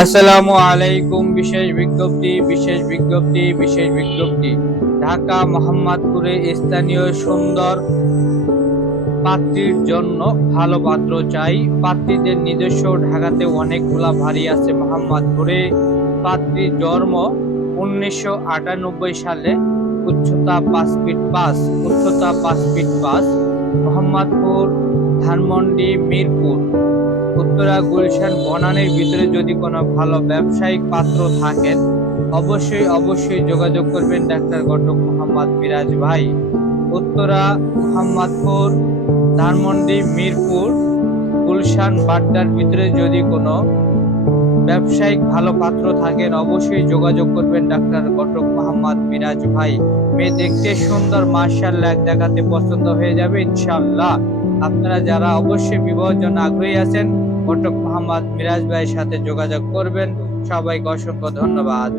আসসালামু আলাইকুম। বিশেষ বিজ্ঞপ্তি। ঢাকা মোহাম্মদপুরে স্থানীয় সুন্দর পাত্রীর জন্য ভালো পাত্র চাই। পাত্রীদের নিজস্ব ঢাকাতে অনেকগুলা বাড়ি আছে মোহাম্মদপুরে। পাত্রীর জন্ম 1998 সালে, উচ্চতা 5 ফিট 5। মোহাম্মদপুর, ধানমন্ডি, মিরপুর, উত্তরা, গুলশান, বনানীর ভিতরে যদি কোনো ভালো ব্যবসায়িক পাত্র থাকেন অবশ্যই যোগাযোগ করবেন ডাক্তার ঘটক মোহাম্মদ মিরাজ ভাই। উত্তরা, মোহাম্মদপুর, ধানমন্ডি, মিরপুর, গুলশান, বাড্ডার ভিতরে যদি কোনো ব্যবসায়িক ভালো পাত্র থাকেন অবশ্যই যোগাযোগ করবেন ডাক্তার ঘটক মোহাম্মদ মিরাজ ভাই। মেয়ে দেখতে সুন্দর, মাশাআল্লাহ, এক দেখাতে পছন্দ হয়ে যাবে ইনশাআল্লাহ। আপনারা যারা অবশ্যই বিবাহের জন্য আগ্রহী আছেন ঘটক মোহাম্মদ মিরাজ ভাইয়ের সাথে যোগাযোগ করবেন। সবাইকে অসংখ্য ধন্যবাদ।